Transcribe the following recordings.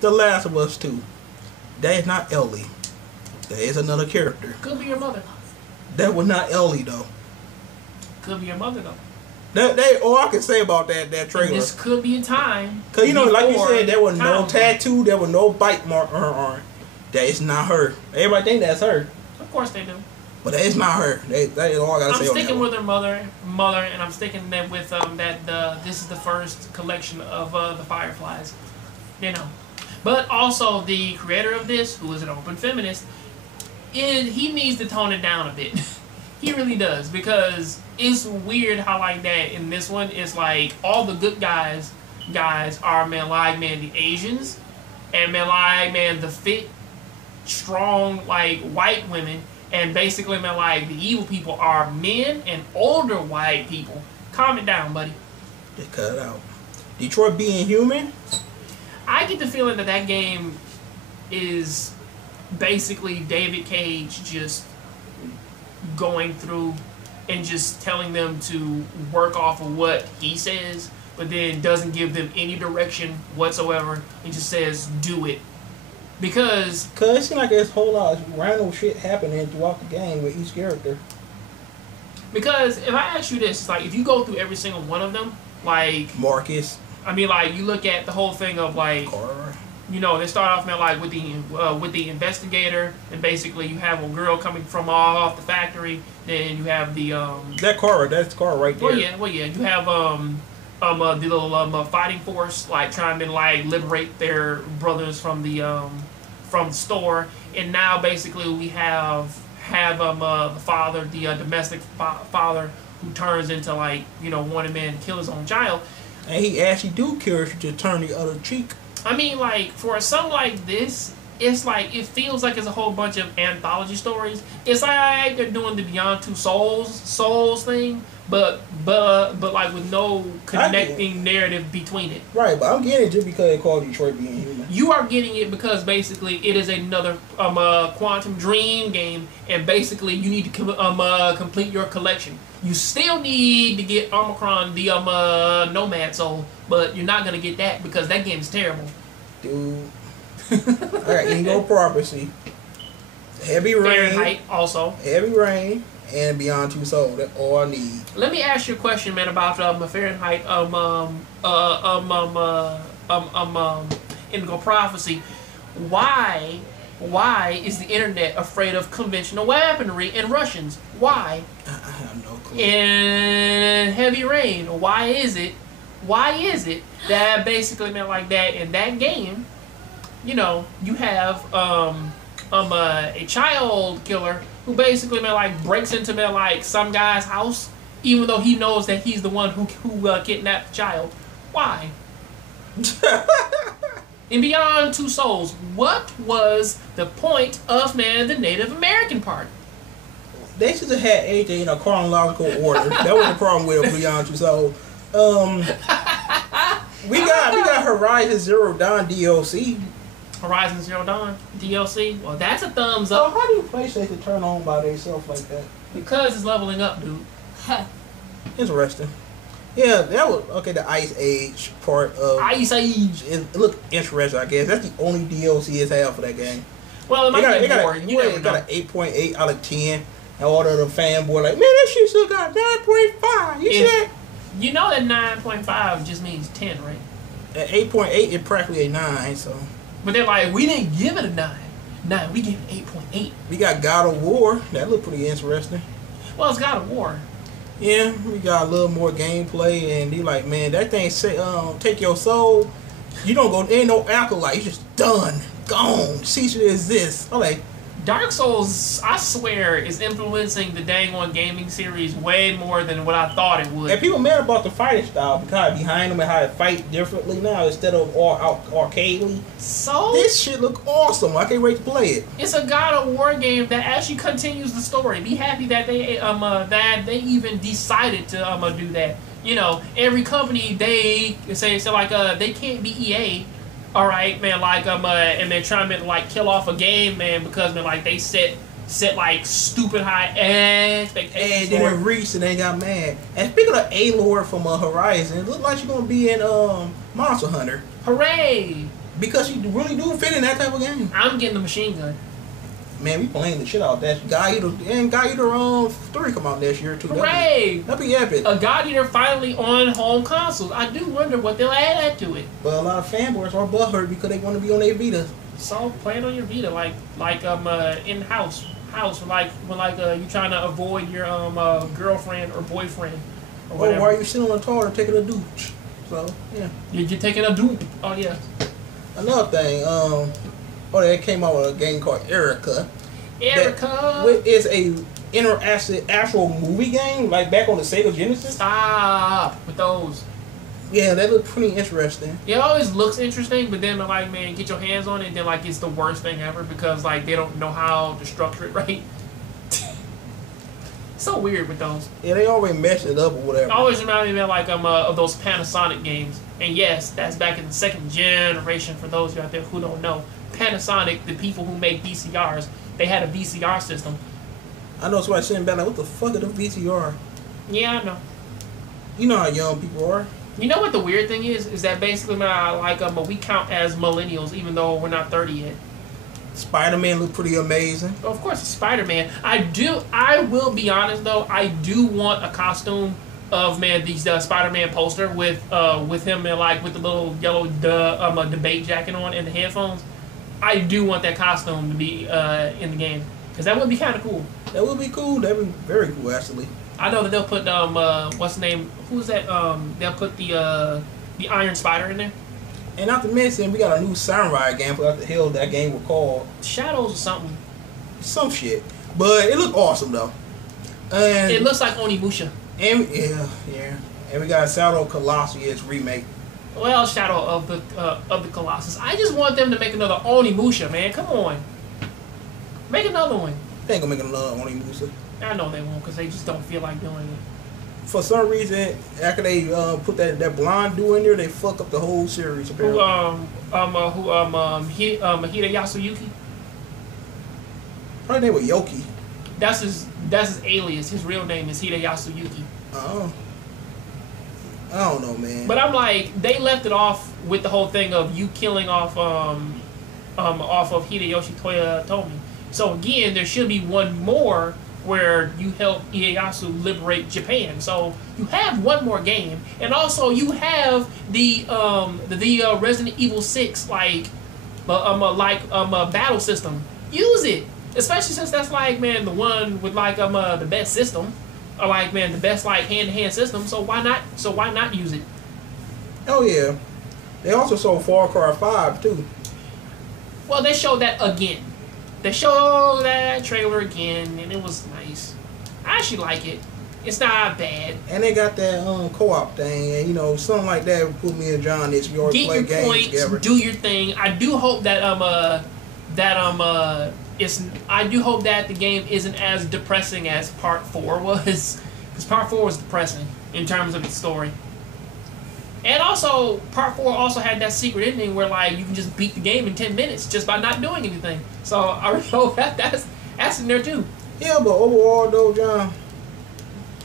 The Last of Us 2. That is not Ellie. That is another character. Could be your mother. That was not Ellie though. Could be your mother though. That all I can say about that trailer. And this could be a time. Cause you know, like you said, there was no tattoo, there was no bite mark on her arm. That is not her. Everybody think that's her. Of course they do. But that is not her. That is all I gotta say. I'm sticking with her mother, and I'm sticking that with this is the first collection of the Fireflies. You know, but also the creator of this, who is an open feminist, he needs to tone it down a bit. He really does, because it's weird how like that in this one it's like all the good guys are the Asians, and the fit, strong like white women, and basically the evil people are men and older white people. Calm it down, buddy. Just cut it out. Detroit being human. I get the feeling that game is basically David Cage just going through and just telling them to work off of what he says, but then doesn't give them any direction whatsoever. He just says, do it. Because it seems like there's a whole lot of random shit happening throughout the game with each character. Because if I ask you this, it's like if you go through every single one of them, like Marcus. I mean, like you look at the whole thing of like, you know, they start off with the investigator, and basically you have a girl coming from off the factory. Then you have the that's Cara right there. Well, yeah, you have the little fighting force like trying to like liberate their brothers from the store, and now basically we have the father, the domestic father, who turns into like, you know, wanted man to kill his own child. And he actually do care to turn the other cheek. I mean, like, for something like this, it's like, it feels like it's a whole bunch of anthology stories. It's like they're doing the Beyond Two Souls thing, but like with no connecting narrative between it. Right, but I'm getting it just because they call Detroit being human. You are getting it because basically it is another Quantum Dream game, and basically you need to complete your collection. You still need to get Omicron, the Nomad Soul, but you're not gonna get that because that game is terrible. Dude. Alright, Ego Prophecy. Heavy Rain. Fahrenheit also. Heavy Rain and Beyond Two Souls. That's all I need. Let me ask you a question, man, about Fahrenheit Indigo Prophecy. Why is the internet afraid of conventional weaponry and Russians? Why? I have no clue. In Heavy Rain, why is it that basically meant like that in that game, you know, you have a child killer who basically like breaks into like some guy's house, even though he knows that he's the one who kidnapped the child. Why? In Beyond Two Souls, what was the point of the Native American part? They should have had anything in a chronological order. That was the problem with Beyond Two Souls. We got Horizon Zero Dawn DLC. Horizon Zero Dawn DLC. Well, that's a thumbs So up. how do you PlayStation turn on by themselves like that? Because it's leveling up, dude. Interesting. Yeah, that was okay. The Ice Age part of Ice Age. It looked interesting. I guess that's the only DLC it's had for that game. Well, it might get more. It got an 8.8 out of 10. And all of the fanboy like, man, that shit still got 9.5. You see that? You know that 9.5 just means 10, right? At 8.8, it's practically a 9. So. But they're like, we didn't give it a 9. No, we gave it 8.8. We got God of War. That looked pretty interesting. Well, it's God of War. Yeah, we got a little more gameplay, and they like, man, that thing say, take your soul. You don't go, ain't no acolyte. You just done, gone, cease to exist. Okay. Dark Souls, I swear, is influencing the dang on gaming series way more than what I thought it would. And people mad about the fighting style because behind them and how it fight differently now instead of all arcadely. So this shit look awesome. I can't wait to play it. It's a God of War game that actually continues the story. Be happy that they even decided to do that. You know, every company they say they can't be EA. All right, man, and they're trying to like kill off a game, man, because like they set like stupid high expectations. And then it reached and they got mad. And speaking of Aloy from Horizon, it looks like you're gonna be in Monster Hunter. Hooray! Because you really do fit in that type of game. I'm getting the machine gun. Man, we playing the shit out of that. God Eater 3 come out next year too. Hooray! That'd be epic. A God Eater finally on home consoles. I do wonder what they'll add to it. But a lot of fanboys are butthurt because they want to be on their Vita. So play it on your Vita, like in house, like when you trying to avoid your girlfriend or boyfriend or whatever. Or while you sitting on the toilet taking a douche. So yeah. You're taking a dupe. Oh yeah. Another thing, they came out with a game called Erica. Erica is a interactive actual movie game, like back on the Sega Genesis. Stop with those. Yeah, that looked pretty interesting. It always looks interesting, but then like, man, get your hands on it, and then like it's the worst thing ever because like they don't know how to structure it right. So weird with those. Yeah, they always mess it up or whatever. It always reminds me of those Panasonic games. And yes, that's back in the second generation for those of you out there who don't know. Panasonic, the people who make VCRs, they had a VCR system. I know somebody sitting back like, what the fuck is a VCR? Yeah, I know. You know how young people are. You know what the weird thing is? Is that basically we count as millennials even though we're not 30 yet. SpiderMan looked pretty amazing. Well, of course, it's SpiderMan. I will be honest though, I do want a costume of these SpiderMan poster with him and with the little yellow debate jacket on and the headphones. I do want that costume to be in the game because that would be kind of cool. That would be cool. That would be very cool actually. I know that they'll put what's the name? Who's that? They'll put the Iron Spider in there. And not to mention, we got a new Samurai game. I forgot the hell that game was called. Shadows or something. Some shit. But it looked awesome though. And it looks like Onimusha. And yeah. And we got Shadow Colossus remake. Well, Shadow of the Colossus. I just want them to make another Onimusha, man. Come on. Make another one. They ain't gonna make another Onimusha. I know they won't because they just don't feel like doing it. For some reason, after they put that blonde dude in there, they fuck up the whole series. Apparently. Hideyasu Yuki? Probably name was Yoki. That's his alias. His real name is Hideyasu Yuki. Oh. I don't know, man. But I'm like, they left it off with the whole thing of you killing off of Hideyoshi Toyotomi. So again, there should be one more where you help Ieyasu liberate Japan. So you have one more game, and also you have the Resident Evil 6 battle system. Use it, especially since that's the one with the best system, or the best hand-to-hand system. So why not? So why not use it? Oh yeah, they also sold Far Cry 5 too. Well, they showed that again. They showed that trailer again, and it was nice. I actually like it. It's not bad. And they got that co-op thing, and something like that would put me and John this. We already play games points, together. Do your thing. I do hope that I do hope that the game isn't as depressing as Part 4 was, because Part 4 was depressing in terms of its story. And also, Part 4 also had that secret ending where you can just beat the game in 10 minutes just by not doing anything. So I really hope that's in there too. Yeah, but overall though, John,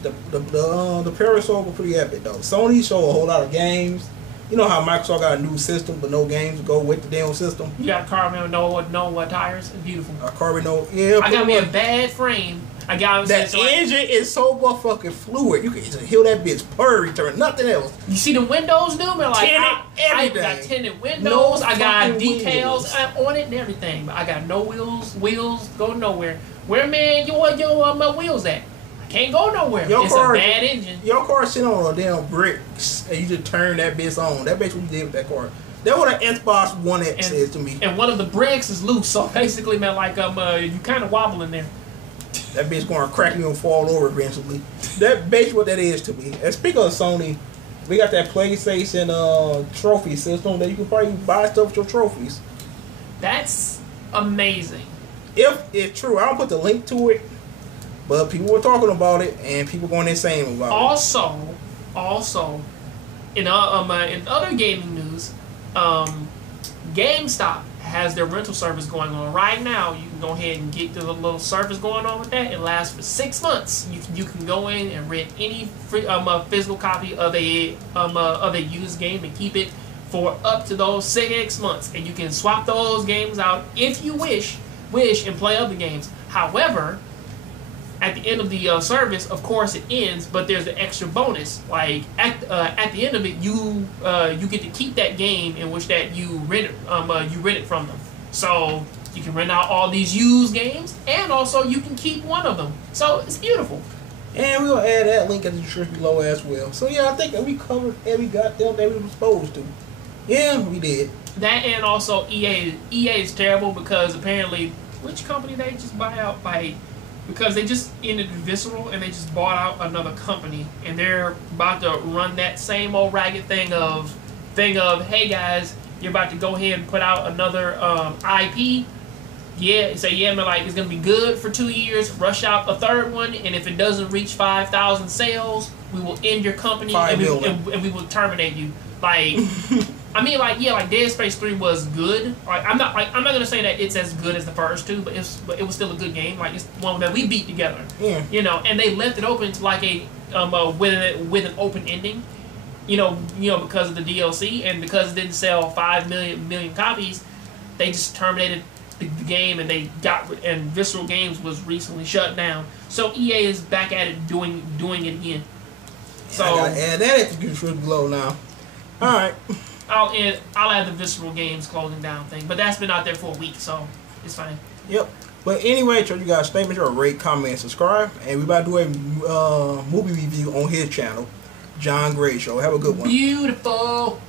the Parasol was pretty epic though. Sony showed a whole lot of games. You know how Microsoft got a new system but no games to go with the damn system? You got carbon no tires. It's beautiful. Carbon no, yeah. I got me a bad frame. I got that engine is so motherfucking fluid. You can just hear that bitch purr return, nothing else. You see the windows, dude? Man, I got tinted windows. I got decals on it and everything. But I got no wheels. Wheels go nowhere. Where my wheels at? I can't go nowhere. It's a bad engine. Your car sitting on a damn bricks and you just turn that bitch on. That bitch what you did with that car. That's what an Xbox One X is to me. And one of the bricks is loose, so basically, man, you kind of wobbling there. That bitch gonna crack you and fall over eventually. That basically what that is to me. And speaking of Sony, we got that PlayStation trophy system that you can probably buy stuff with your trophies. That's amazing. If it's true, I don't put the link to it, but people were talking about it and people going insane about it. Also, in other gaming news, GameStop has their rental service going on right now. You can go ahead and get the little service going on with that. It lasts for 6 months. You can go in and rent any free, physical copy of a used game and keep it for up to those 6 months, and you can swap those games out if you wish, and play other games. However, at the end of the service, of course, it ends, but there's an extra bonus. Like at the end of it, you get to keep that game in which that you rent it from them. So you can rent out all these used games, and also you can keep one of them. So it's beautiful. And we'll add that link in the description below as well. So yeah, I think that we covered every goddamn thing we were supposed to. Yeah, we did. That, and also EA is terrible because apparently, which company they just buy out by? Because they just ended Visceral and they just bought out another company, and they're about to run that same old ragged thing of hey guys, you're about to go ahead and put out another IP. Yeah, say yeah, man, like it's gonna be good for 2 years. Rush out a third one, and if it doesn't reach 5,000 sales, we will end your company and we will terminate you. Like, I mean, like yeah, like Dead Space 3 was good. Like I'm not gonna say that it's as good as the first two, but it was still a good game. Like it's one that we beat together. Yeah. You know, and they left it open to like a with an open ending. You know, because of the DLC and because it didn't sell 5 million copies, they just terminated the game, and Visceral Games was recently shut down. So EA is back at it doing it again. So I gotta add that at the description below now. All right. I'll add the Visceral Games closing down thing, but that's been out there for a week, so it's fine. Yep. But anyway, you guys stay, make sure to rate, comment, and subscribe, and we about to do a movie review on his channel, Jongravesshow. Have a good one. Beautiful.